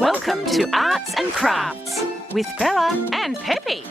Welcome to Arts and Crafts with Bella and Pepe.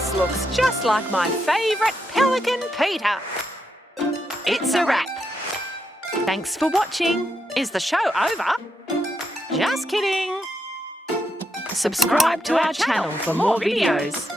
This looks just like my favourite pelican, Peter. It's a wrap. Thanks for watching. Is the show over? Just kidding. Subscribe to our channel for more videos.